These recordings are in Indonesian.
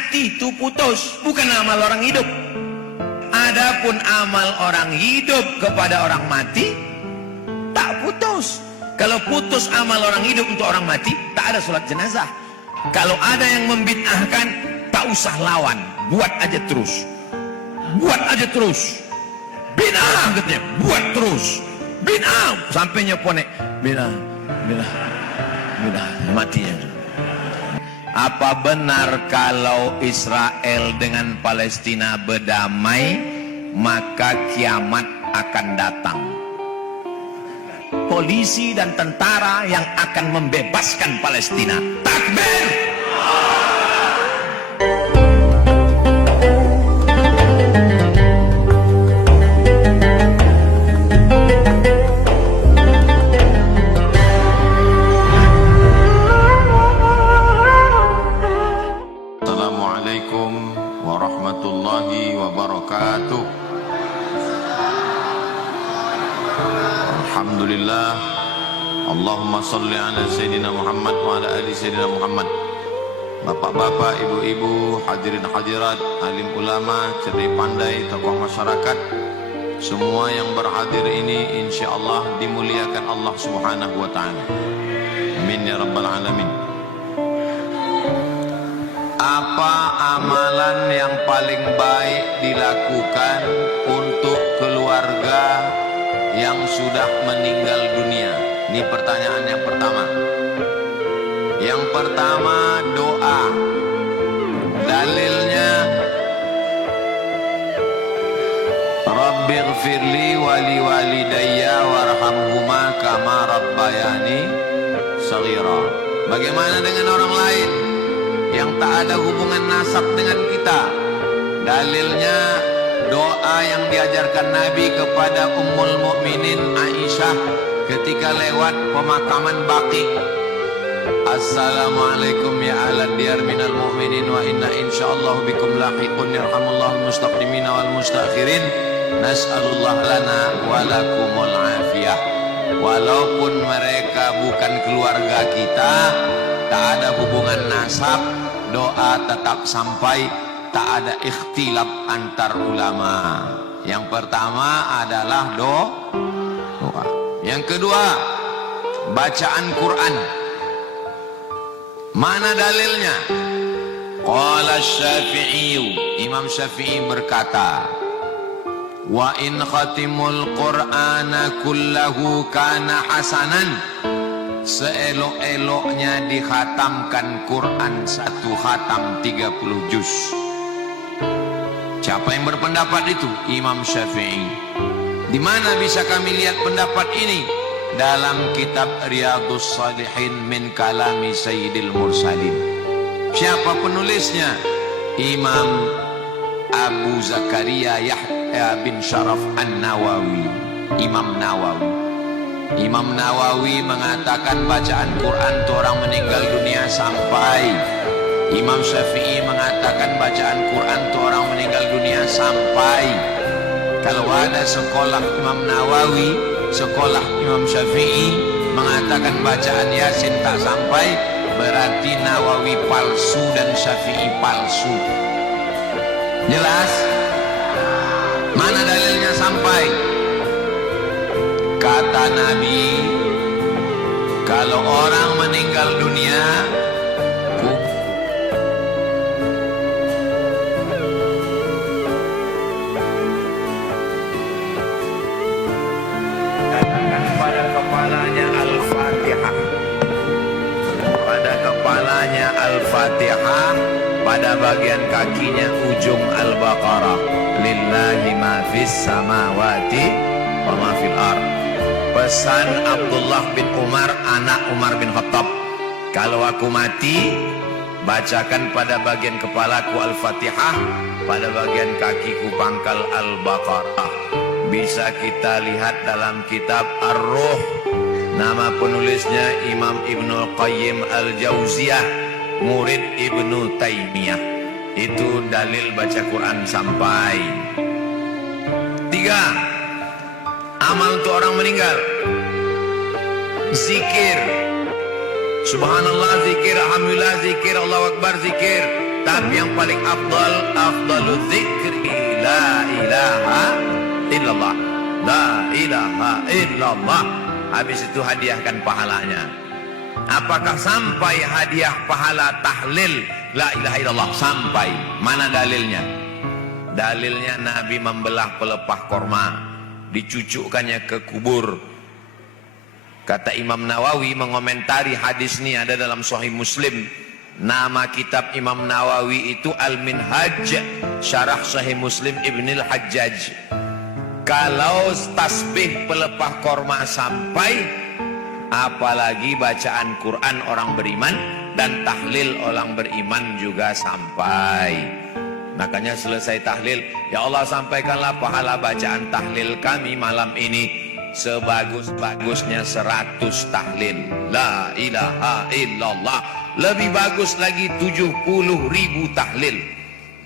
mati itu putus, bukan amal orang hidup. Adapun amal orang hidup kepada orang mati tak putus. Kalau putus amal orang hidup untuk orang mati, tak ada sholat jenazah. Kalau ada yang membid'ahkan, tak usah lawan, buat aja terus. Buat aja terus. Bid'ah katanya, buat terus. Bid'ah sampai nyeponek. Bid'ah, bid'ah, bid'ah, matinya. Apa benar kalau Israel dengan Palestina berdamai, maka kiamat akan datang? Polisi dan tentara yang akan membebaskan Palestina. Takbir! Assalamualaikum warahmatullahi wabarakatuh. Alhamdulillah. Allahumma salli ala Sayyidina Muhammad wa ala ali Sayyidina Muhammad. Bapak-bapak, ibu-ibu, hadirin hadirat, alim ulama, cerdik pandai, tokoh masyarakat, semua yang berhadir ini insyaallah dimuliakan Allah Subhanahu wa taala. Amin ya rabbal alamin. Apa amalan yang paling baik dilakukan untuk keluarga yang sudah meninggal dunia? Ini pertanyaan yang pertama. Yang pertama, doa. Dalilnya, Rabbighfirli wali walidayya warhamhuma kama rabbayani shaghira. Bagaimana dengan orang lain yang tak ada hubungan nasab dengan kita? Dalilnya doa yang diajarkan Nabi kepada Ummul Mukminin Aisyah ketika lewat pemakaman Baqi. Assalamualaikum ya ahlan diyar minal mu'minin wa inna insyaallah bikum lahiqun yarhamullahu mustaqdimin wal mustakhirin. Nas'alullah lana wa lakumul afiyah. Walaupun mereka bukan keluarga kita, tak ada hubungan nasab, doa tetap sampai, tak ada ikhtilaf antar ulama. Yang pertama adalah doa. Yang kedua, bacaan Quran. Mana dalilnya? Qala Syafi'i, Imam Syafi'i berkata, wa in khatimul Qur'ana kullahu kana hasanan. Seelok-eloknya dikhatamkan Quran satu khatam 30 juz. Siapa yang berpendapat itu? Imam Syafi'i. Di mana bisa kami lihat pendapat ini? Dalam kitab Riyadhus Shalihin min kalami Sayyidil Mursalin. Siapa penulisnya? Imam Abu Zakaria Yahya bin Sharaf An-Nawawi. Imam Nawawi. Imam Nawawi mengatakan bacaan Quran itu orang meninggal dunia sampai. Imam Syafi'i mengatakan bacaan Quran itu orang meninggal dunia sampai. Kalau ada sekolah Imam Nawawi, sekolah Imam Syafi'i mengatakan bacaan Yasin tak sampai, berarti Nawawi palsu dan Syafi'i palsu. Jelas? Mana dalilnya sampai? Kata Nabi, kalau orang meninggal dunia, katakan pada kepalanya Al-Fatihah. Pada kepalanya Al-Fatihah, pada bagian kakinya ujung Al-Baqarah. Lillahi ma fis samawati wa ma fil ardh. Pesan Abdullah bin Umar, anak Umar bin Khattab, kalau aku mati, bacakan pada bagian kepalaku Al-Fatihah, pada bagian kakiku pangkal Al-Baqarah. Bisa kita lihat dalam kitab Ar-Ruh. Nama penulisnya Imam Ibnu Qayyim Al-Jauziyah, murid Ibnu Taimiyah. Itu dalil baca Quran sampai. 3. Amal untuk orang meninggal. Zikir. Subhanallah zikir, alhamdulillah zikir, Allahu Akbar zikir. Tapi yang paling afdalu dzikri la ilaha illallah. La ilaha illallah. Habis itu hadiahkan pahalanya. Apakah sampai hadiah pahala tahlil la ilaha illallah? Sampai. Mana dalilnya? Dalilnya Nabi membelah pelepah korma, dicucukkannya ke kubur. Kata Imam Nawawi mengomentari hadis ini, ada dalam Sahih Muslim. Nama kitab Imam Nawawi itu Al-Minhaj Syarah Sahih Muslim Ibnil Hajjaj. Kalau tasbih pelepah korma sampai, apalagi bacaan Quran orang beriman dan tahlil orang beriman juga sampai. Makanya selesai tahlil, ya Allah sampaikanlah pahala bacaan tahlil kami malam ini sebagus-bagusnya 100 tahlil la ilaha illallah. Lebih bagus lagi 70.000 tahlil.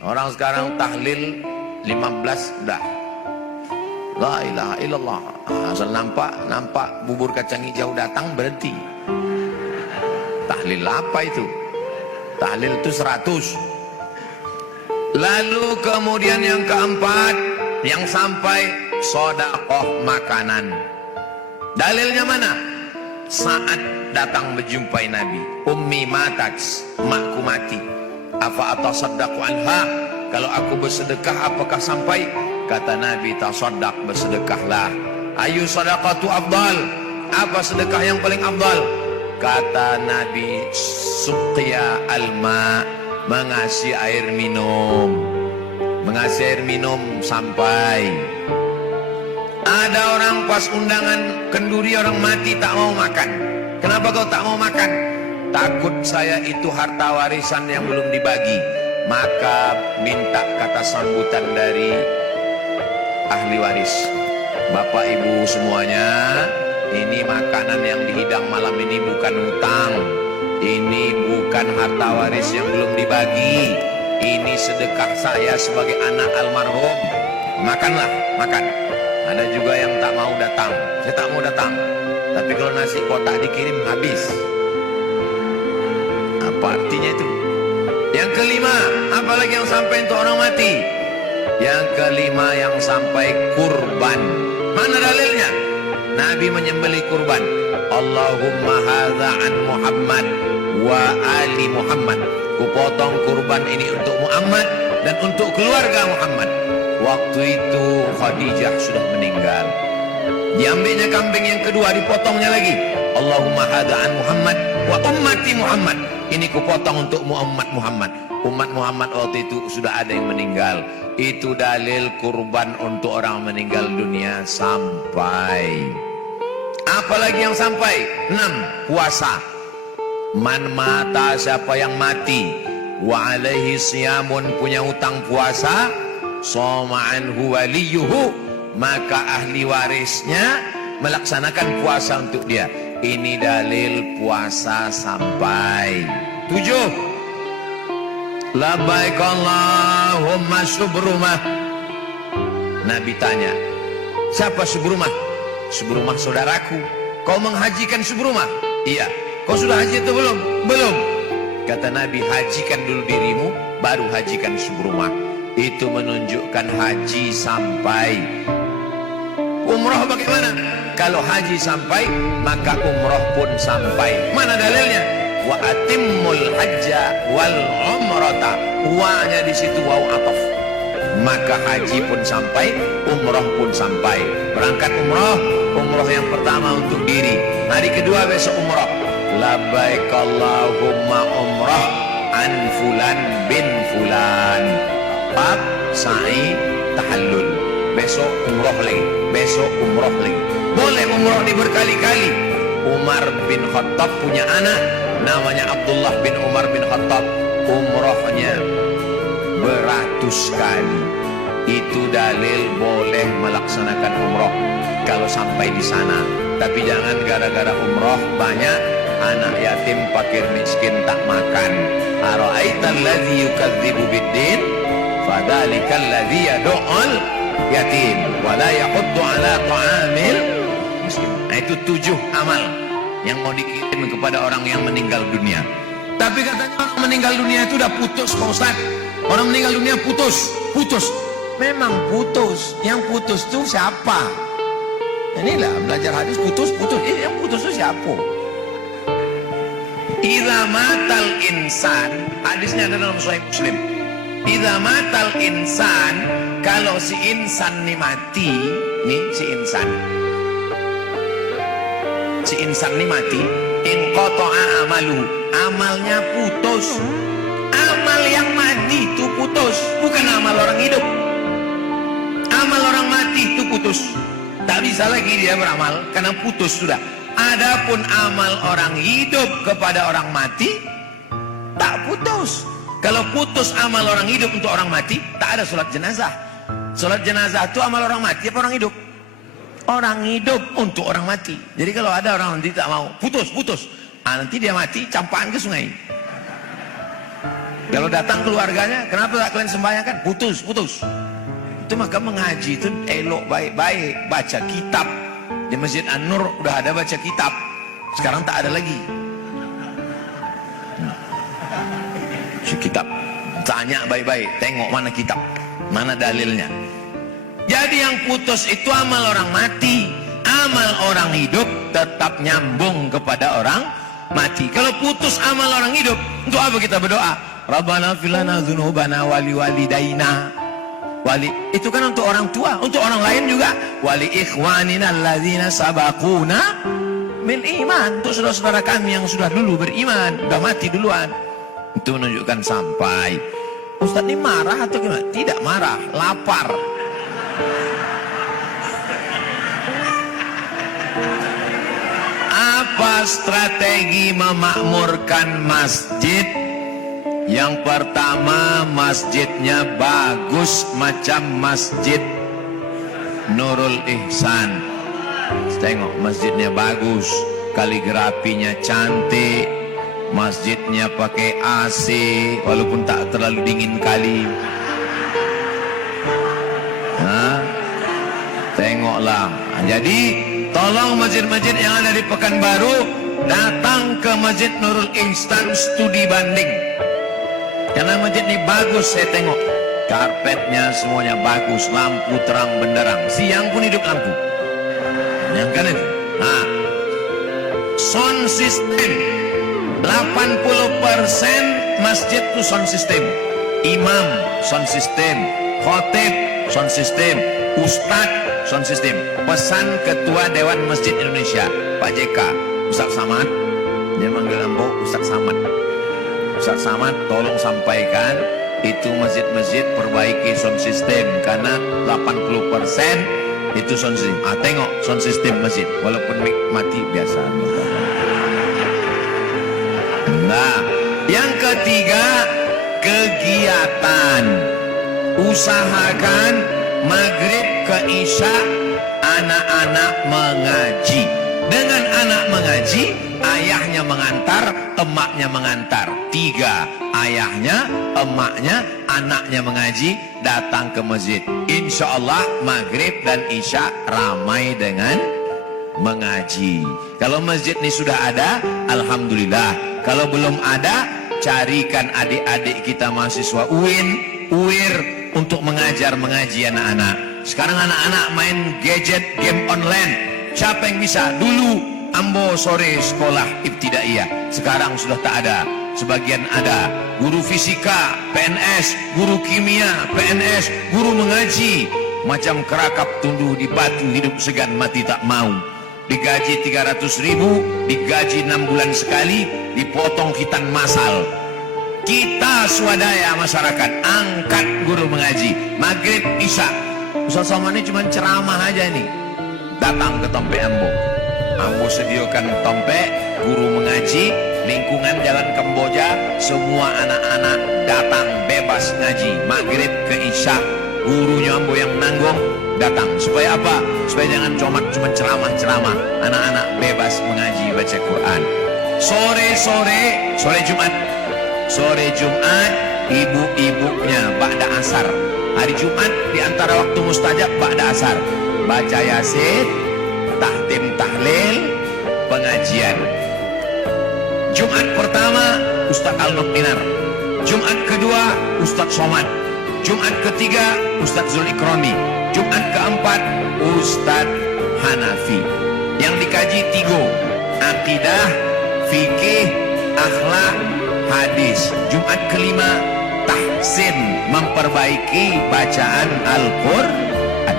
Orang sekarang tahlil 15 dah la ilaha illallah. Asal nampak bubur kacang hijau datang berhenti. Tahlil apa itu? Tahlil itu 100. Lalu kemudian yang keempat, yang sampai sedekah makanan. Dalilnya mana? Saat datang menjumpai Nabi, ummi matat, makku mati. Apa atasaddaqu anha? Kalau aku bersedekah apakah sampai? Kata Nabi, tasaddaq, bersedekahlah. Ayu sadaqatu afdal? Apa sedekah yang paling afdal? Kata Nabi, suqya alma, mengasih air minum. Mengasih air minum sampai. Ada orang pas undangan kenduri orang mati tak mau makan. Kenapa kau tak mau makan? Takut saya itu harta warisan yang belum dibagi. Maka minta kata sambutan dari ahli waris. Bapak ibu semuanya, ini makanan yang dihidang malam ini bukan hutang. Ini bukan harta waris yang belum dibagi. Ini sedekah saya sebagai anak almarhum. Makanlah, makan. Ada juga yang tak mau datang. Saya tak mau datang. Tapi kalau nasi kotak dikirim habis. Apa artinya itu? Yang kelima, apalagi yang sampai untuk orang mati? Yang kelima yang sampai kurban. Mana dalilnya? Nabi menyembelih kurban. Allahumma hadza an Muhammad wa ali Muhammad. Kupotong kurban ini untuk Muhammad dan untuk keluarga Muhammad. Waktu itu Khadijah sudah meninggal. Diambilnya kambing yang kedua, dipotongnya lagi. Allahumma hadza an Muhammad wa ummati Muhammad. Ini kupotong untuk umat Muhammad. Umat Muhammad waktu itu sudah ada yang meninggal. Itu dalil kurban untuk orang meninggal dunia sampai. Apalagi yang sampai? 6. Puasa. Man mata, siapa yang mati, wa alaihi siyamun, punya utang puasa, soma anhu waliyuhu, maka ahli warisnya melaksanakan puasa untuk dia. Ini dalil puasa sampai. 7. Labbaik Allahumma subrumah. Nabi tanya, siapa subrumah? Subrumah saudaraku. Kau menghajikan subrumah? Iya. Kau sudah haji atau belum? Belum. Kata Nabi, hajikan dulu dirimu, baru hajikan subrumah. Itu menunjukkan haji sampai. Umrah bagaimana? Kalau haji sampai, maka umrah pun sampai. Mana dalilnya? Wa atimmul hajja wal umrata. Wa-nya di situ waw ataf. Maka haji pun sampai, umrah pun sampai. Berangkat umrah, umrah yang pertama untuk diri. Hari kedua besok umrah. Labbaik Allahumma umrah an fulan bin fulan. Bab sa'i tahallul. Besok umrah lagi, besok umrah lagi. Boleh umrah ini berkali-kali. Umar bin Khattab punya anak namanya Abdullah bin Umar bin Khattab. Umrahnya beratus kali. Itu dalil boleh melaksanakan umrah kalau sampai di sana. Tapi jangan gara-gara umrah banyak anak yatim, fakir, miskin tak makan. Ara'aital ladzi yukadzibu biddin fadzalikal ladzi yad'ul yatim wa la yahuddu ala ta'amil miskin. Nah, itu 7 amal yang mau dikirim kepada orang yang meninggal dunia. Tapi katanya orang meninggal dunia itu udah putus Pak Ustaz. Orang meninggal dunia putus. Memang putus. Yang putus itu siapa? Inilah belajar hadis, putus. Yang putus itu siapa? Idza matal insan, hadisnya ada dalam Sahih Muslim. Idza matal insan, kalau si insan nih mati, nih si insan nih mati, in qata'a amalu, amalnya putus. Amal yang mati itu putus, bukan amal orang hidup. Amal orang mati itu putus. Tak bisa lagi dia beramal karena putus sudah. Adapun amal orang hidup kepada orang mati tak putus. Kalau putus amal orang hidup untuk orang mati, tak ada sholat jenazah. Sholat jenazah itu amal orang mati apa orang hidup? Orang hidup untuk orang mati. Jadi kalau ada orang nanti tak mau, putus. Nanti dia mati, campaan ke sungai. Kalau datang keluarganya, kenapa tak kalian sembahyangkan? Putus. Itu maka mengaji itu elok, baik-baik, baca kitab. Di Masjid An-Nur udah ada baca kitab. Sekarang tak ada lagi. Si kitab, tanya baik-baik, tengok mana kitab, mana dalilnya. Jadi yang putus itu amal orang mati. Amal orang hidup tetap nyambung kepada orang mati. Kalau putus amal orang hidup, untuk apa kita berdoa? Rabbana filana dzunubana wali walidaina. Wali itu kan untuk orang tua, untuk orang lain juga. Wali ikhwanina alladzina sabaquna bil iman, untuk saudara-saudara kami yang sudah dulu beriman, sudah mati duluan. Itu menunjukkan sampai. Ustaz ini marah atau gimana? Tidak marah, lapar. Apa strategi memakmurkan masjid? Yang pertama, masjidnya bagus macam Masjid Nurul Ihsan. Tengok masjidnya bagus, kaligrafinya cantik, masjidnya pakai AC walaupun tak terlalu dingin kali. Tengoklah. Jadi tolong masjid-masjid yang ada di Pekanbaru datang ke Masjid Nurul Ihsan studi banding. Karena masjid ini bagus, saya tengok karpetnya semuanya bagus, lampu terang benderang, siang pun hidup lampu. Yang kan itu. Sound system 80% masjid itu sound system. Imam sound system, khotib sound system, ustadz sound system. Pesan Ketua Dewan Masjid Indonesia Pak JK, Ustaz Samad, dia manggil ambo Ustaz Samad. Ustaz Samad tolong sampaikan itu masjid-masjid perbaiki sound system karena 80% itu sound system. Tengok sound system masjid walaupun mic mati biasa. Nah, yang ketiga, kegiatan. Usahakan maghrib ke isya anak-anak mengaji. Dengan anak mengaji, ayahnya mengantar, emaknya mengantar. 3, ayahnya, emaknya, anaknya mengaji, datang ke masjid. Insya Allah maghrib dan isya ramai dengan mengaji. Kalau masjid ini sudah ada, alhamdulillah. Kalau belum ada, carikan adik-adik kita mahasiswa UIR untuk mengajar mengaji anak-anak. Sekarang anak-anak main gadget, game online. Siapa yang bisa? Dulu ambo sore sekolah ibtidaiyah, sekarang sudah tak ada. Sebagian ada. Guru fisika, PNS, guru kimia, PNS, guru mengaji. Macam kerakap tunduh di batu, hidup segan mati tak mau. Digaji 300.000, digaji 6 bulan sekali, dipotong khitan masal. Kita swadaya masyarakat, angkat guru mengaji. Maghrib, isya. Ustaz Somad ini cuma ceramah aja nih. Datang ke Tompe Ambo. Ambo sediakan Tompe, guru mengaji, lingkungan Jalan Kamboja, semua anak-anak datang bebas ngaji. Maghrib ke isya, gurunya Ambo yang nanggung datang. Supaya apa? Supaya jangan cuma ceramah-ceramah. Anak-anak bebas mengaji, baca Quran. Sore Jumat, ibu-ibunya ba'da asar. Hari Jumat di antara waktu mustajab ba'da asar. Baca Yasin, tahtim tahlil, pengajian. Jumat pertama Ustadz Al-Nukminar. Jumat kedua Ustadz Somad. Jumat ketiga Ustadz Zul Ikrami. Jumat keempat Ustadz Hanafi. Yang dikaji 3, akidah, fikih, akhlak, hadis. Jumat kelima tahsin, memperbaiki bacaan Al-Quran.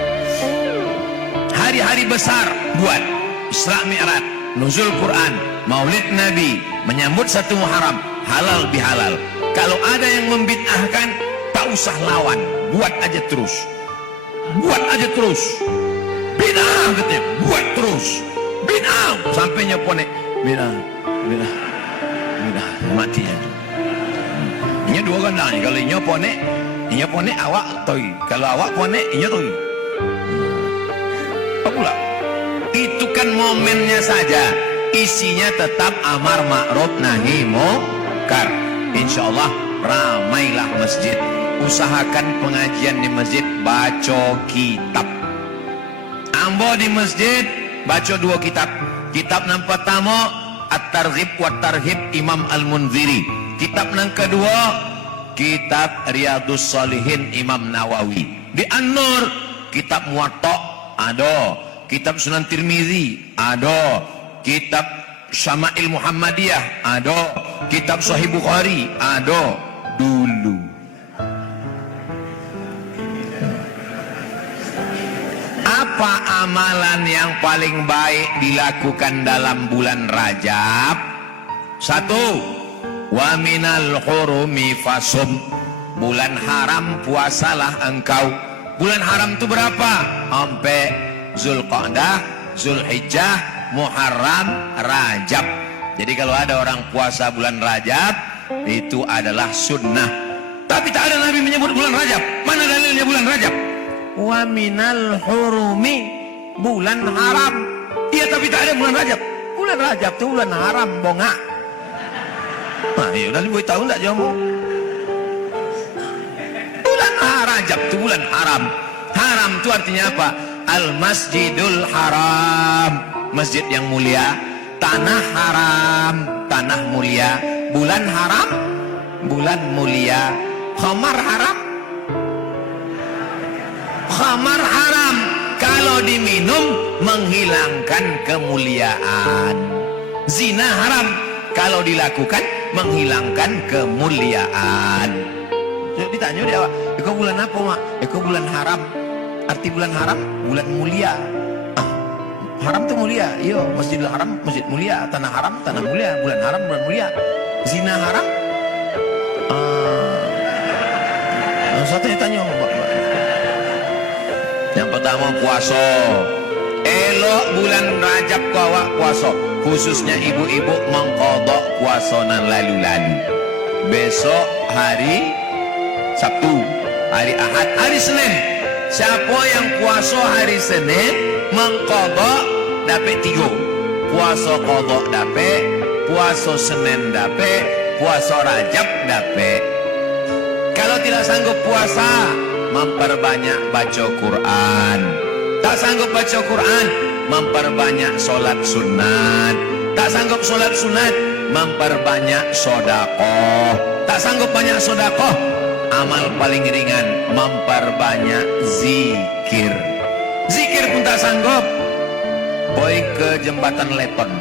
Hari-hari besar buat Isra Mi'raj, nuzul Quran, Maulid Nabi, menyambut 1 Muharram, halal bihalal. Kalau ada yang membid'ahkan, tak usah lawan, buat aja terus. Buat aja terus. Bid'ah katanya, buat terus. Bid'ah sampai nyopone. Bid'ah, bid'ah, bid'ah, matinya. Ini 2 gandang. Kalau nyopone awak toy. Kalau awak pone, ini toy. Apa pula? Itu kan momennya saja. Isinya tetap amar ma'ruf nahi munkar. Insyaallah ramailah masjid. Usahakan pengajian di masjid, baca kitab. Ambo di masjid baca 2 kitab. Kitab yang pertama At-Targhib wa Tarhib Imam Al-Munziri. Kitab yang kedua kitab Riyadhus Shalihin Imam Nawawi. Di An-Nur kitab Muwatta ada, kitab Sunan Tirmizi ada, kitab Syama'il Muhammadiyah ada, kitab Sahih Bukhari ada dulu. Apa amalan yang paling baik dilakukan dalam bulan Rajab? 1, wa minal hurumi fasum. Bulan haram puasalah engkau. Bulan haram itu berapa? Sampai Zulqa'dah, Zulhijjah, Muharram, Rajab. Jadi kalau ada orang puasa bulan Rajab, itu adalah sunnah. Tapi tak ada Nabi menyebut bulan Rajab. Mana dalilnya bulan Rajab? Wa minal hurumi, bulan haram. Iya, tapi tak ada bulan Rajab. Bulan Rajab itu bulan haram, bongak. Nah, ya udah boleh tahu enggak jamu? Bulan Rajab itu bulan haram. Haram itu artinya apa? Al-Masjidul Haram, masjid yang mulia. Tanah haram, tanah mulia. Bulan haram, bulan mulia. Khamar haram, khamar haram. Kalau diminum menghilangkan kemuliaan. Zina haram, kalau dilakukan menghilangkan kemuliaan. Jadi ditanya dia, "Eko bulan apa, Mak?" "Eko bulan haram." Arti bulan haram, bulan mulia. Haram itu mulia. Iya, Masjidil Haram, masjid mulia. Tanah haram, tanah mulia. Bulan haram, bulan mulia. Zina haram. Satunya tanya, yang pertama puasa. Elok bulan Rajab kau awak puasa. Khususnya ibu-ibu mengqadha puasa nan lalu-lalu. Besok hari Sabtu, hari Ahad, hari Senin. Siapa yang puasa hari Senin mengqadha dapat 3. Puasa qadha dapat, puasa Senin dapat, puasa Rajab dapat. Kalau tidak sanggup puasa, memperbanyak baca Quran. Tak sanggup baca Quran, memperbanyak solat sunat. Tak sanggup solat sunat, memperbanyak sedekah. Tak sanggup banyak sedekah, amal paling ringan memperbanyak zikir. Zikir pun tak sanggup, boy ke jembatan Leton.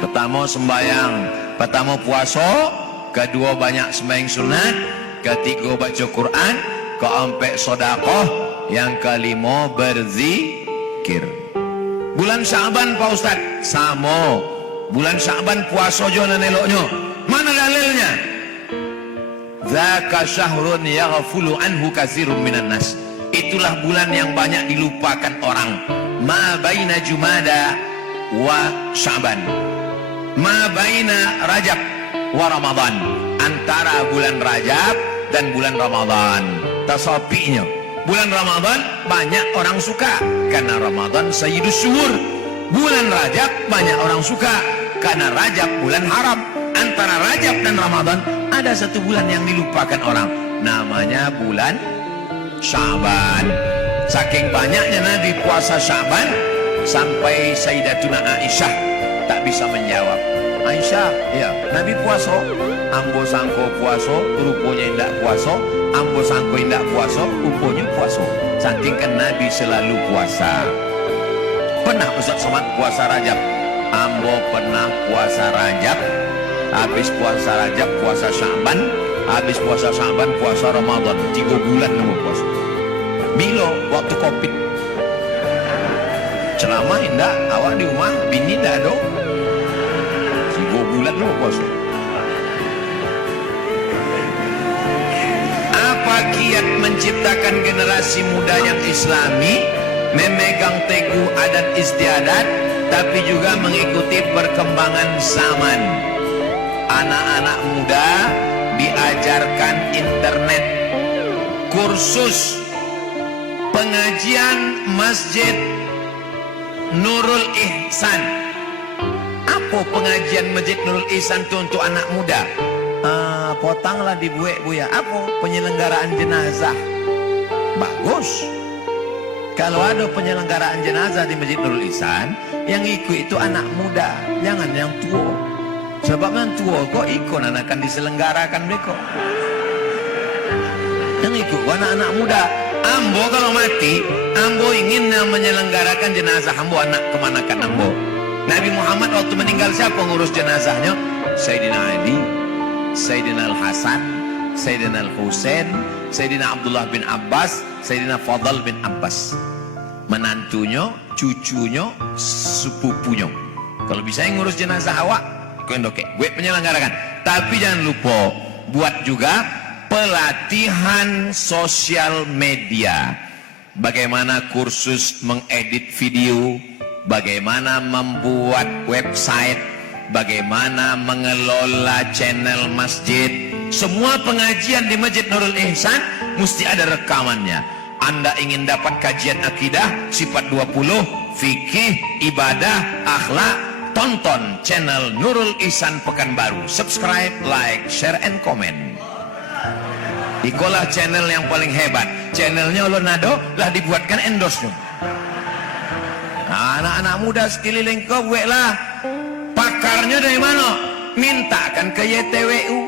Pertama sembahyang, pertama puasa, kedua banyak sembahyang sunat, ketiga baca Quran, keempat sedekah, yang kelima berzikir. Bulan Sya'ban Pak Ustaz sama. Bulan Sya'ban puasa aja nan eloknya. Mana dalilnya? Dzaka syahrun yaghfulu anhu katsirun minan nas. Itulah bulan yang banyak dilupakan orang. Ma baina Jumada wa Sya'ban, ma baina Rajab wa Ramadan, antara bulan Rajab dan bulan Ramadan. Tasapinya bulan Ramadan banyak orang suka karena Ramadan sayyidus syuhur. Bulan Rajab banyak orang suka karena Rajab bulan haram. Antara Rajab dan Ramadan ada satu bulan yang dilupakan orang, namanya bulan Sya'ban. Saking banyaknya Nabi puasa Sya'ban sampai Sayyidatuna Aisyah tak bisa menjawab. Aisyah, ya, Nabi puasa. Ambo sangko puasa, rupanya indak puasa. Ambo sangko indak puasa, rupanya puasa. Saking kan Nabi selalu puasa. Pernah Ustaz Somad puasa Rajab? Ambo pernah puasa Rajab. Habis puasa Rajab puasa Sya'ban. Habis puasa Sya'ban puasa Ramadan. 3 bulan ambo puasa. Bila waktu Covid. Ceramah indah, awak di rumah, bini indah ada. 3 bulan ambo puasa. Apa kiat menciptakan generasi muda yang islami, memegang teguh adat istiadat, tapi juga mengikuti perkembangan zaman? Anak-anak muda diajarkan internet, kursus, pengajian Masjid Nurul Ihsan. Apa pengajian Masjid Nurul Ihsan itu untuk anak muda? Potanglah dibuat buya. Apa? Penyelenggaraan jenazah. Bagus. Kalau ada penyelenggaraan jenazah di Masjid Nurul Ihsan, yang ikut itu anak muda, jangan yang tua. Sebab yang tua kok ikut akan diselenggarakan mereka. Yang ikut anak-anak muda. Ambo kalau mati, ambo ingin menyelenggarakan jenazah ambo, anak kemanakan ambo. Nabi Muhammad waktu meninggal siapa ngurus jenazahnya? Sayyidina Ali, Sayyidina Al-Hasan, Sayyidina Al-Husain, Sayyidina Abdullah bin Abbas, Sayyidina Fadl bin Abbas. Menantunya, cucunya, sepupunya. Kalau bisa yang ngurus jenazah awak, oke, gue penyelenggarakan. Tapi jangan lupa buat juga pelatihan sosial media. Bagaimana kursus mengedit video, bagaimana membuat website, bagaimana mengelola channel masjid. Semua pengajian di Masjid Nurul Ihsan mesti ada rekamannya. Anda ingin dapat kajian akidah, sifat 20, fikih, ibadah, akhlak, tonton channel Nurul Ihsan Pekanbaru. Subscribe, like, share, and comment. Ikolah channel yang paling hebat. Channelnya Allah nado lah dibuatkan endorse-nya. Nah, anak-anak muda sekeliling kau buatlah. Pakarnya dari mana? Mintakan ke YTWU.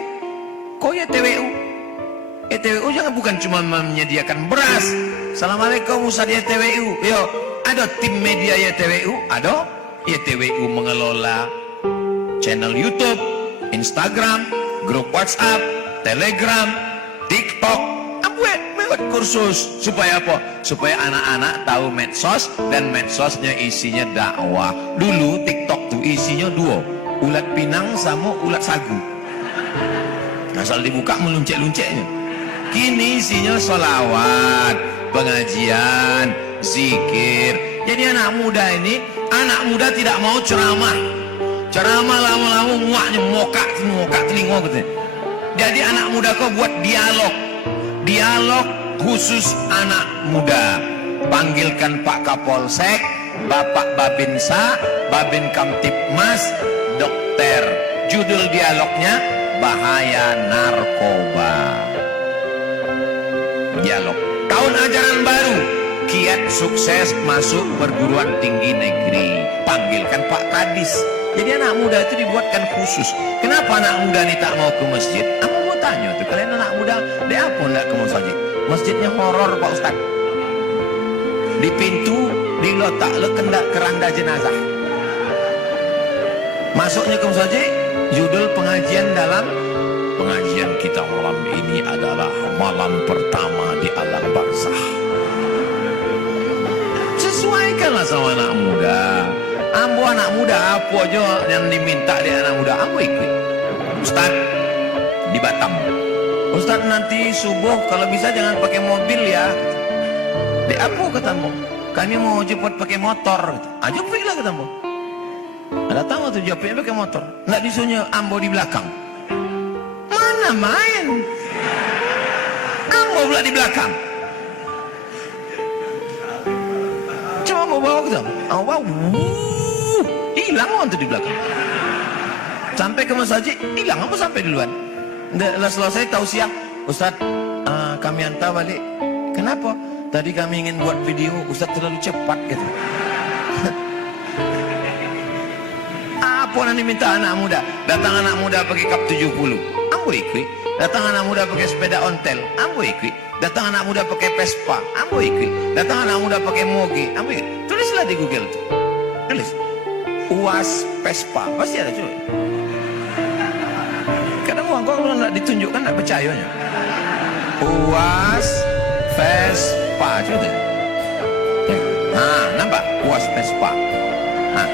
Kok YTWU? YTWU jangan bukan cuma menyediakan beras. Assalamualaikum Ustaz YTWU. Yo, ada tim media YTWU, ada. YTWU mengelola channel YouTube, Instagram, grup WhatsApp, Telegram, TikTok. Buat kursus supaya apa? Supaya anak-anak tahu medsos, dan medsosnya isinya dakwah. Dulu TikTok tuh isinya 2, ulat pinang sama ulat sagu. Asal dibuka meluncek-lunceknya. Kini isinya sholawat, pengajian, zikir. Jadi anak muda ini, anak muda tidak mau ceramah. Ceramah lama-lama muaknya mokak telinga gitu. Jadi anak muda kau buat dialog. Dialog khusus anak muda. Panggilkan Pak Kapolsek, Bapak Babinsa, Babin Kamtipmas, Dokter. Judul dialognya Bahaya Narkoba. Dialog. Tahun ajaran baru, kiat sukses masuk perguruan tinggi negeri. Panggilkan Pak Kadis. Jadi anak muda itu dibuatkan khusus. Kenapa anak muda ini tak mau ke masjid? Aku mau tanya tuh, kalian anak muda, dia apa enggak ke masjid? Masjidnya horor Pak Ustaz. Di pintu diletak kendak keranda jenazah. Masuknya ke masjid, judul pengajian dalam pengajian kita malam ini adalah malam pertama di alam barzah. Sesuaikanlah sama anak muda. Ambo anak muda apa aja yang diminta dia anak muda, ambo ikut. Ustaz di Batam. Ustaz nanti subuh kalau bisa jangan pakai mobil ya. Di apa kata ambo? Kami mau jemput pakai motor. Aja pergilah kata ambo. Ada tahu tuh jawabnya pakai motor. Nggak disuruh ambo di belakang. Mana main? Ambo pula di belakang. Coba mau bawa kita. Ambo bawa. Hilang orang tuh di belakang. Sampai ke masjid, hilang apa sampai duluan. Udah selesai tausiah, Ustaz, kami hantar balik. Kenapa? Tadi kami ingin buat video, Ustaz terlalu cepat gitu. Apa sekarang ini minta anak muda. Datang anak muda pakai kap 70, ambo ikut. Datang anak muda pakai sepeda ontel, ambo ikut. Datang anak muda pakai Vespa, ambo ikut. Datang anak muda pakai moge, ambo ikut. Tulislah di Google tuh. Tulis UAS Vespa, pasti ada coba. Kadang uang kau kalau nggak ditunjukkan nggak percayanya. UAS Vespa, coba. Nah, nampak UAS Vespa. Nah,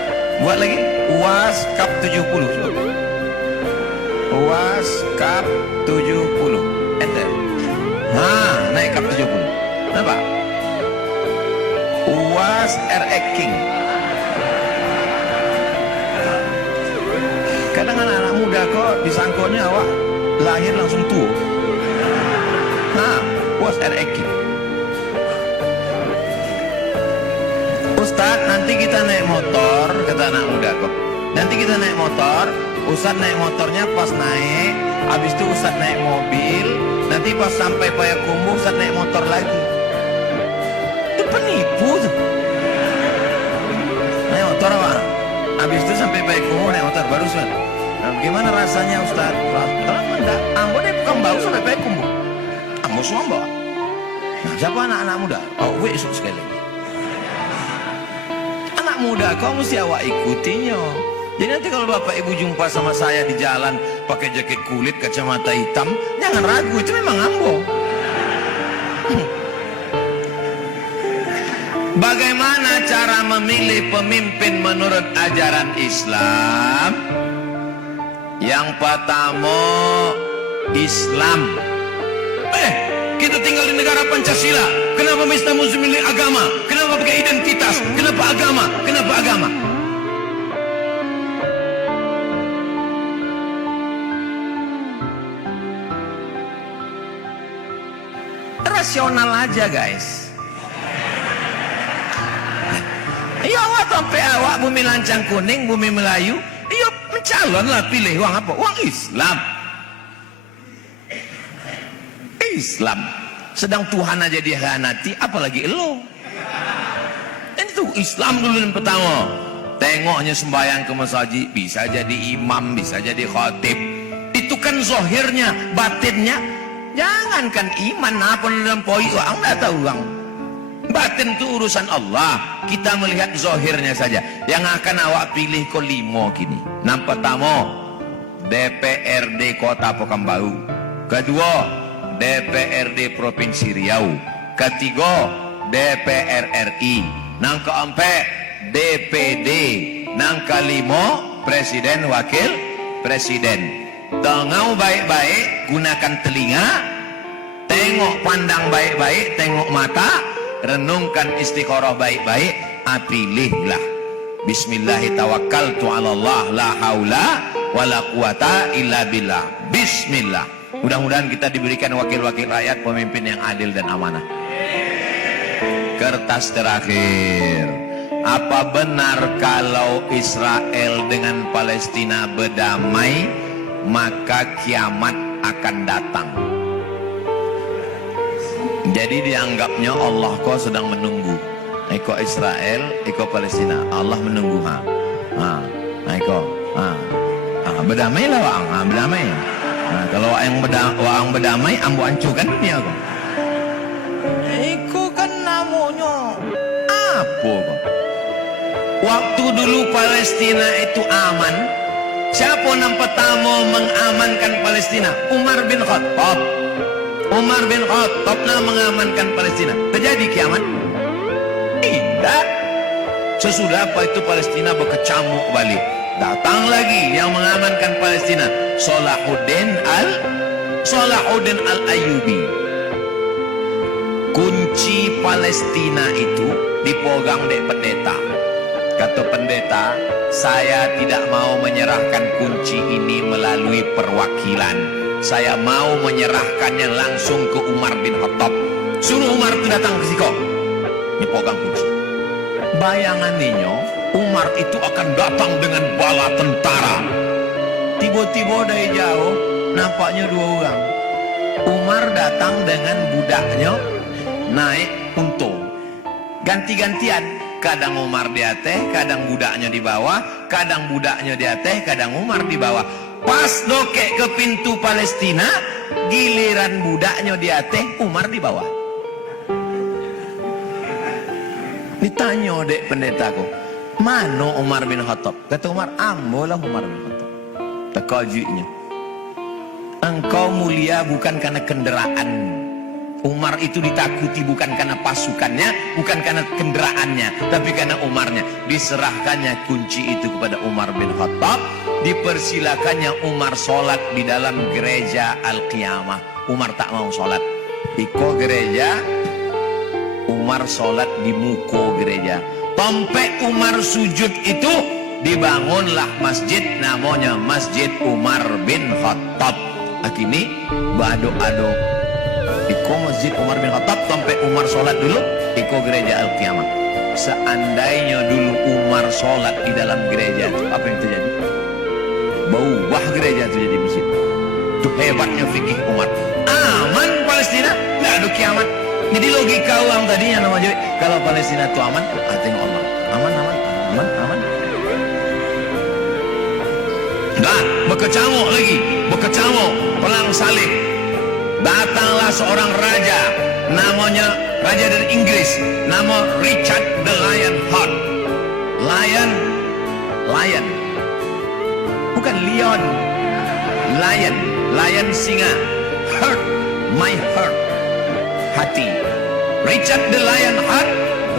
buat lagi UAS Kap 70, coba. UAS Kap 70, enter. Nah, naik Kap 70. Nampak? UAS RX King. Kadang anak-anak muda kok disangkonya awak lahir langsung tua. Nah, UAS RX King. Ustadz, nanti kita naik motor, kata anak muda kok. Nanti kita naik motor, Ustadz naik motornya pas naik, habis itu Ustadz naik mobil, nanti pas sampai Payakumbuh Ustadz naik motor lagi. Itu penipu tuh. Naik motor apa? Habis itu sampai Payakumbuh naik motor baru Ustadz. Nah, gimana rasanya Ustadz? Terang enggak, ambo deh bukan baru sampai Payakumbuh. Ambo semua bawa. Nah, siapa anak-anak muda? Oh, esok sekali lagi. Muda kau mesti awak ikutinya. Jadi nanti kalau bapak ibu jumpa sama saya di jalan pakai jaket kulit, kacamata hitam, jangan ragu, itu memang ambo. Bagaimana cara memilih pemimpin menurut ajaran Islam? Yang pertama, Islam. Kita tinggal di negara Pancasila. Kenapa mesti memilih agama? Kenapa pakai identitas? Kenapa agama? Kenapa agama? Rasional aja guys. Iya awak sampai awak bumi lancang kuning, bumi Melayu. Iya mencalon lah pilih uang apa? Uang Islam. Islam. Sedang Tuhan aja dia khianati, apalagi elo. Dan itu Islam dulu yang pertama. Tengoknya sembahyang ke masjid, bisa jadi imam, bisa jadi khatib. Itu kan zahirnya, batinnya. Jangankan iman, apa dalam poi orang enggak tahu orang. Batin itu urusan Allah. Kita melihat zahirnya saja. Yang akan awak pilih ko 5 kini. Yang pertama, DPRD Kota Pekanbaru. Kedua, DPRD Provinsi Riau. Ketiga, DPR RI. Nang keempat, DPD. Nang kelima, Presiden Wakil Presiden. Tengau baik-baik, gunakan telinga, tengok pandang baik-baik, tengok mata, renungkan istikharah baik-baik, pilihlah. Bismillahirrahmanirrahim. Allah la haula wala quwata illa billah. Bismillah. Mudah-mudahan kita diberikan wakil-wakil rakyat, pemimpin yang adil dan amanah. Kertas terakhir. Apa benar kalau Israel dengan Palestina berdamai, maka kiamat akan datang? Jadi dianggapnya Allah kok sedang menunggu. Iko Israel, iko Palestina. Allah menunggu. Berdamailah wang, berdamai. Nah, kalau yang berdamai, ambo hancurkan dunia kok. Iku kan namanya apa kok? Waktu dulu Palestina itu aman, siapa yang pertama mengamankan Palestina? Umar bin Khattab. Umar bin Khattab mengamankan Palestina. Terjadi kiamat? Tidak. Sesudah apa itu Palestina berkecamuk balik. Datang lagi yang mengamankan Palestina, Salahuddin Al-Ayyubi. Kunci Palestina itu dipegang oleh pendeta. Kata pendeta, saya tidak mau menyerahkan kunci ini melalui perwakilan. Saya mau menyerahkannya langsung ke Umar bin Khattab. Suruh Umar itu datang ke siko. Ini pegang kunci. Bayangannya Umar itu akan datang dengan bala tentara. Tiba-tiba dari jauh nampaknya 2 orang. Umar datang dengan budaknya naik unta. Ganti-gantian. kadang Umar di atas, kadang budaknya di bawah, kadang budaknya di atas, kadang Umar di bawah. Pas dokek ke pintu Palestina, giliran budaknya di atas, Umar di bawah. Ditanya dek pendetaku, mana Umar bin Khattab? Kata Umar, ambolah Umar bin Khattab. Tekajinya, engkau mulia bukan karena kendaraan. Umar itu ditakuti bukan karena pasukannya, bukan karena kendaraannya, tapi karena Umarnya. Diserahkannya kunci itu kepada Umar bin Khattab. Dipersilakannya Umar sholat di dalam gereja Al-Qiyamah. Umar tak mau sholat iko gereja, Umar sholat di muko gereja. Sampai Umar sujud itu, dibangunlah masjid namanya Masjid Umar bin Khattab. Akini bado-ado iko Masjid Umar bin Khattab sampai Umar sholat dulu iko gereja Al-Qiyamah. Seandainya dulu Umar sholat di dalam gereja itu, apa yang terjadi? Bau wah gereja itu jadi masjid. Itu hebatnya fikih Umar. Aman Palestina, nggak ada kiamat. Jadi logika orang tadinya nama Joy, kalau Palestina itu aman, tengok Allah. Aman. Dah, berkecamuk lagi, perang salib. Datanglah seorang raja, namanya raja dari Inggris, nama Richard the Lionheart. Lion. Bukan Leon. Lion singa. Heart, my heart. Hati. Richard the Lionheart,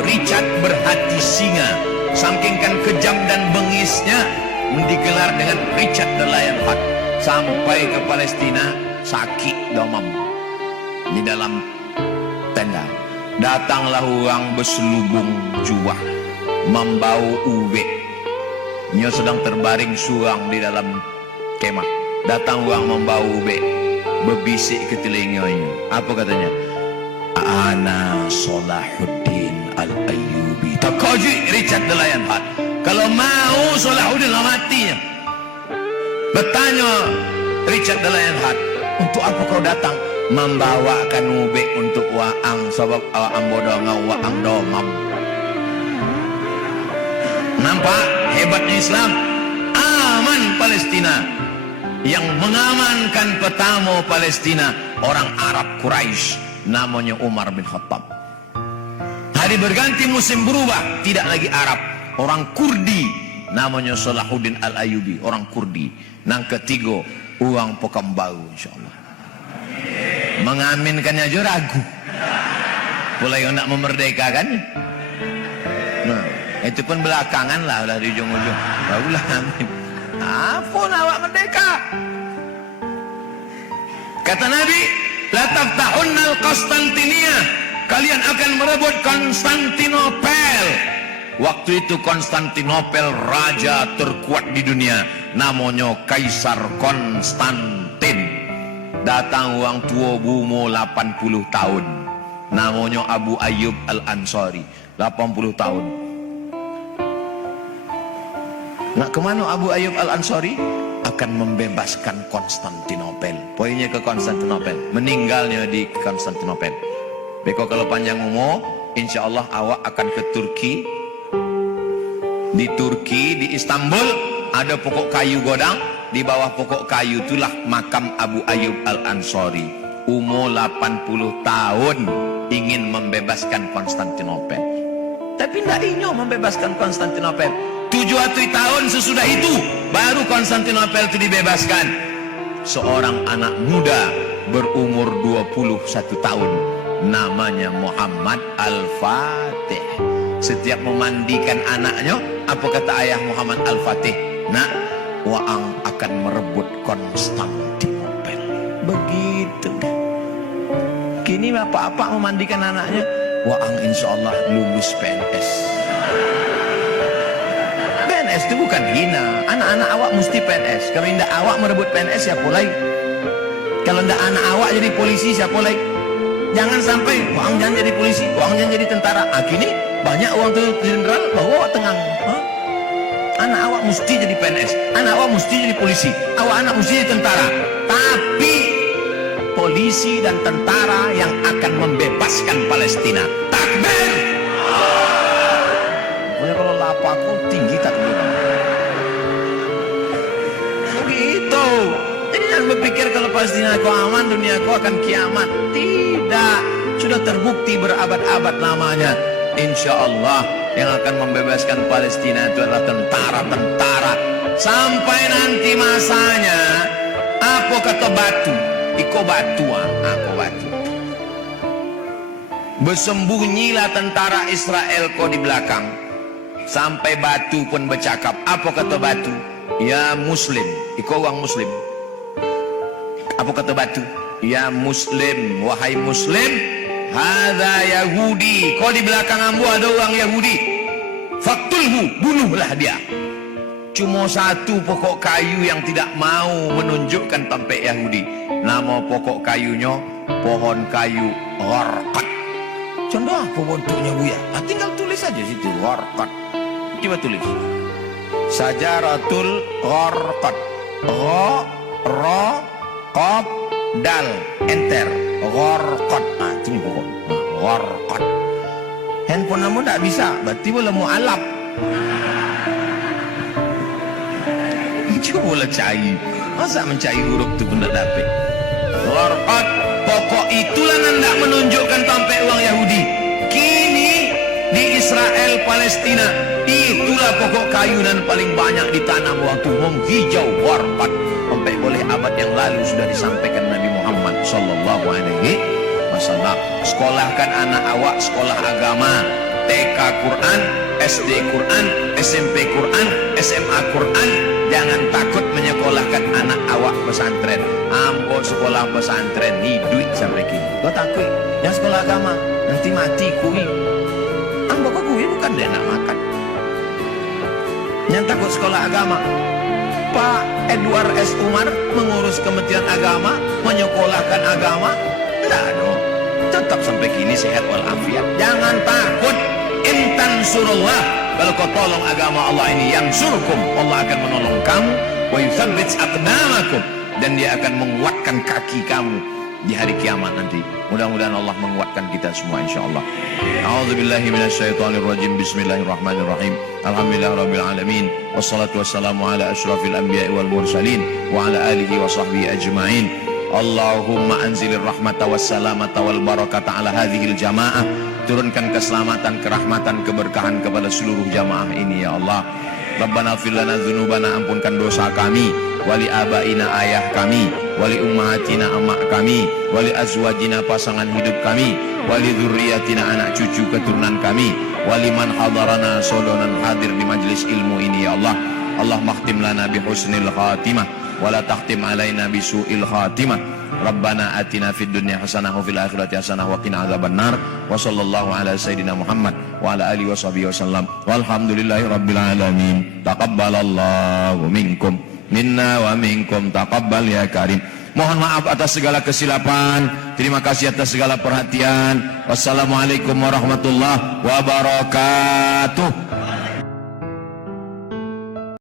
Richard berhati singa. Saking kejam dan bengisnya, digelar dengan Richard the Lionheart. Sampai ke Palestina, sakit domam di dalam tenda. Datanglah orang berselubung juah, membau ubek. Dia sedang terbaring suang di dalam kemah. Datang orang membau ubek, berbisik ke telinganya. Apa katanya? Ana Salahuddin Al-Ayyubi. Takaji Richard the Lionheart. Kalau mau Salahuddin lah matinya. Bertanya Richard the Lionheart, untuk apa kau datang? Membawakan ubek untuk waang, sebab waang bodoh ngau waang domam. Nampak hebatnya Islam? Aman Palestina. Yang mengamankan pertama Palestina, orang Arab Quraisy, namanya Umar bin Khattab. Hari berganti musim berubah, tidak lagi Arab, orang Kurdi, namanya Salahuddin Al-Ayyubi, orang Kurdi. Nang ketiga, uang Pekambau, insyaallah. Mengaminkannya aja ragu. Mulai nak memerdekakannya. Nah, itu pun belakangan lah di ujung-ujung. Barulah amin. Ampun awak merdeka. Kata Nabi, la taftahunna al-Konstantinia. Kalian akan merebut Konstantinopel. Waktu itu Konstantinopel raja terkuat di dunia, namanya Kaisar Konstantin. Datang orang tua umur 80 tahun, namanya Abu Ayyub Al-Ansari, 80 tahun. Nak kemana Abu Ayyub Al-Ansari? Akan membebaskan Konstantinopel. Poinnya ke Konstantinopel, meninggalnya di Konstantinopel. Beko kalau panjang umur, insya Allah awak akan ke Turki. Di Turki, di Istanbul, ada pokok kayu godang. Di bawah pokok kayu itulah makam Abu Ayyub Al-Ansari. Umur 80 tahun, ingin membebaskan Konstantinopel. Tapi tidak ingin membebaskan Konstantinopel. 700 tahun sesudah itu, baru Konstantinopel itu dibebaskan. Seorang anak muda berumur 21 tahun, namanya Muhammad Al-Fatih. Setiap memandikan anaknya, apa kata ayah Muhammad Al-Fatih? Nak, waang akan merebut Konstantinopel. Begitu. Kini bapak-bapak memandikan anaknya, waang insya Allah lulus PNS. PNS itu bukan hina. Anak-anak awak mesti PNS. Kalau tidak awak merebut PNS, siapa lagi? Kalau tidak anak awak jadi polisi, siapa lagi? Jangan sampai waang jangan jadi polisi, waang jangan jadi tentara. Kini banyak orang tu jenderal bawa tengang. Anak awak mesti jadi PNS, anak awak mesti jadi polisi, awak anak mesti jadi tentara. Tapi polisi dan tentara yang akan membebaskan Palestina. Takbir! apa kau tinggi tak bilang. Begitu. Jadi jangan berpikir kalau Palestina kau aman, dunia kau akan kiamat. Tidak. Sudah terbukti berabad-abad lamanya. Insya Allah yang akan membebaskan Palestina itu adalah tentara-tentara. Sampai nanti masanya, apa kata batu? Iko batu, aku batu. Bersembunyilah tentara Israel kau di belakang. Sampai batu pun bercakap. Apa kata batu? Ya Muslim. Iko orang Muslim. Apa kata batu? Ya Muslim. Wahai Muslim. Hadza Yahudi. Kau di belakang ambu ada orang Yahudi. Faktulhu. Bunuhlah dia. Cuma satu pokok kayu yang tidak mau menunjukkan tampek Yahudi. Nama pokok kayunya pohon kayu gharqad. Contoh apa bentuknya Buya? Tinggal tulis saja situ gharqad. Coba tulis. Sajaratul gharqad. Ra qaf dal enter gharqad. Itu pokok. Gharqad. Handphone kamu tak bisa, berarti boleh mualaf. Coba cari. Masa mencari huruf itu pun tak dapat. Gharqad. Pokok itulah hendak menunjukkan tampek orang Yahudi. Kini di Israel Palestina itulah pokok kayu dan paling banyak ditanam waktu menghijau warpat. Sampai boleh abad yang lalu sudah disampaikan Nabi Muhammad sallallahu alaihi wasallam. Sekolahkan anak awak sekolah agama, TK Quran, SD Quran, SMP Quran, SMA Quran. Jangan takut menyekolahkan anak awak pesantren. Ambo sekolah pesantren ni duit sampai kini. Kau takut yang sekolah agama nanti mati kui. Ambo kau kui bukan dia nak makan. Yang takut sekolah agama, Pak Edward S. Umar mengurus Kementerian Agama, menyekolahkan agama. Tidak dong. Tetap sampai kini sehat walafiat. Jangan takut. Intan surullah. Kalau kau tolong agama Allah ini, yang surkum, Allah akan menolong kamu. Wa yuthabbits aqdamakum, dan dia akan menguatkan kaki kamu di hari kiamat nanti. Mudah-mudahan Allah menguatkan kita semua insyaallah. A'udzubillahi minasyaitonirrajim. Bismillahirrahmanirrahim. Alhamdulillahirabbil alamin. Wassalatu wassalamu ala asyrafil anbiya'i wal mursalin wa ala alihi wa sahbihi ajmain. Allahumma anzilir rahmata wassalamata wal barakata ala hadhil jamaah. Turunkan keselamatan, kerahmatan, keberkahan kepada seluruh jamaah ini ya Allah. Rabbana fir lana dzunubana, ampunkan dosa kami, wali abaina ayah kami, wali ummahatina emak kami, wali azwajina pasangan hidup kami, wali dzurriyyatina anak cucu keturunan kami, wali man hadarana sodonan hadir di majlis ilmu ini ya Allah. Allah makhtim lana bi husnil khatimah wala takhtim alaina bi su'il khatimah. Rabbana atina fid dunya hasanah wa fil akhirati hasanah wa qina adzabannar. Wa sallallahu ala sayyidina Muhammad wa ala alihi washabihi wasallam. Walhamdulillahi rabbil alamin. Taqabbalallahu minkum minna wa minkum taqabbal ya karim. Mohon maaf atas segala kesilapan. Terima kasih atas segala perhatian. Wassalamualaikum warahmatullahi wabarakatuh.